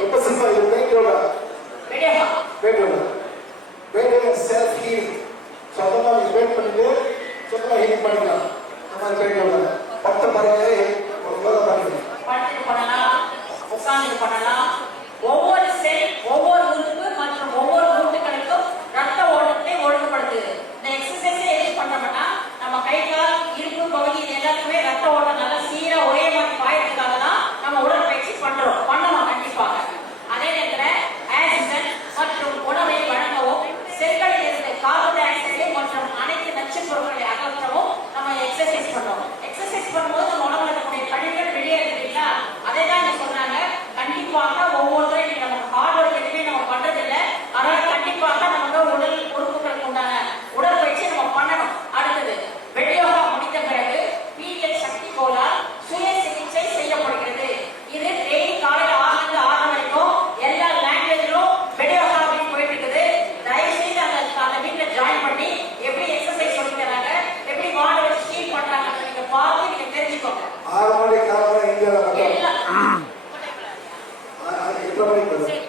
ரொம்ப சிம்பிளா இது பெயிண்டோட ரெடியா பெயிண்டோட செல்ஃப் ஹீல் சொந்தமா நீங்க பண்ணிட்டு சொந்தமா ஹீலிங் பண்ணிக்கலாம் அந்த மாதிரி பெயிண்டோட கண்டிப்பாக ஒவ்வொருத்தரும் இன்னைக்கு நமக்கு ஹார்ட் ஒர்க் எதுவுமே நம்ம பண்றது இல்ல அதனால கண்டிப்பாக நமக்கு உடல் உறுப்புகளுக்கு உண்டான உடற்பயிற்சி நம்ம பண்ணணும். அடுத்தது வெளியோகா முடித்த பிறகு பிஎல் சக்தி கோலால் சுய சிகிச்சை செய்யப்படுகிறது. இது டெய்லி காலையில ஆறுல ஆறு வரைக்கும் எல்லா லாங்குவேஜிலும் வெடியோகா அப்படின்னு போயிட்டு இருக்குது தயவு அந்த அந்த வீட்டுல ஜாயின் பண்ணி எப்படி எக்ஸசைஸ் சொல்லி தராங்க எப்படி வார்டு வச்சு ஹீல் பண்றாங்க நீங்க பார்த்து நீங்க தெரிஞ்சுக்கோங்க ஆறு மணி கால் மணி இந்தியாவில் மட்டும் எல்லாம் எட்டு மணிக்கு வரும் சரி.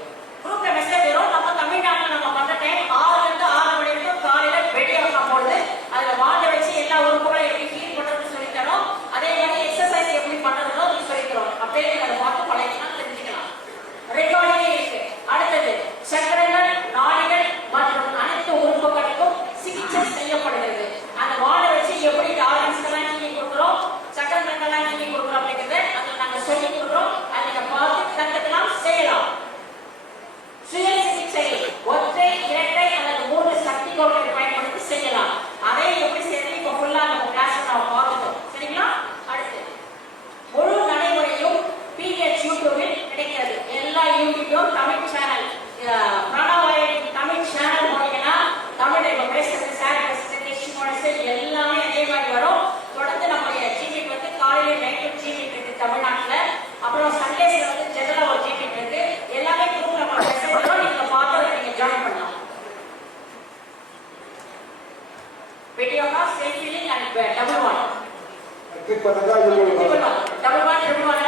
குரூப்ல மெசேஜ் வரும் நம்ம தமிழ்நாட்டுல நம்ம பண்ற டைம் ஆறுல இருந்து ஆறு மணி வரைக்கும் காலையில வெடியாக போடுது அதுல வாழ வச்சு எல்லா உறுப்புகளும் எப்படி ஹீல் பண்றதுன்னு சொல்லி தரோம் அதே மாதிரி எக்ஸசைஸ் எப்படி பண்றதுன்னு அது சொல்லி தரோம் அப்படியே நீங்க அதை பார்த்து பழகிக்கலாம் தெரிஞ்சுக்கலாம் ரெக்கார்டிங்கே இருக்கு அடுத்தது சக்கரங்கள் நாடிகள் மற்றும் அனைத்து உறுப்புகளுக்கும் சிகிச்சை செய்யப்படுகிறது அந்த வாழ வச்சு எப்படி ஆர்கன்ஸ்க்கெல்லாம் நீக்கி கொடுக்குறோம் சக்கரங்களுக்கெல்லாம் நீக்கி கொடுக்குறோம் அப்படிங்கிறத அதை நாங்க சொல்லி கொடுக்குறோம் அதை நீங்க பார்த்து கத்துக்கலாம் செய்யலாம் சுய சிகிச்சை ஒற்றை இரட்டை அல்லது மூன்று சக்தி கோட்களை பயன்படுத்தி செய்யலாம் அதை எப்படி செய்யறது இப்ப ஃபுல்லா நம்ம கிளாஸ்ல நம்ம பார்த்துட்டோம் சரிங்களா அடுத்து முழு நடைமுறையும் பிஹெச் யூடியூபில் கிடைக்கிறது எல்லா யூடியூபும் தமிழ் சேனல் பிரணவாயின் தமிழ் சேனல் போனீங்கன்னா தமிழ் இப்ப பேசுறது சார் பேசுறது போனஸ் எல்லாமே அதே மாதிரி வரும். தொடர்ந்து நம்மளுடைய ஜிபி வந்து காலையில நைட்டு ஜிபி இருக்கு தமிழ்நாட்டுல. அப்புறம் சண்டேஸ்ல வந்து ஜெனரலா ஒரு ஜிபி இருக்கு. எல்லாமே குரூப்ல நம்ம மெசேஜ் நீங்க பார்த்து நீங்க ஜாயின் பண்ணலாம். வீடியோகா self feeling and double one click பண்ணுங்க டபுள் ஒன் டபுள் ஒன்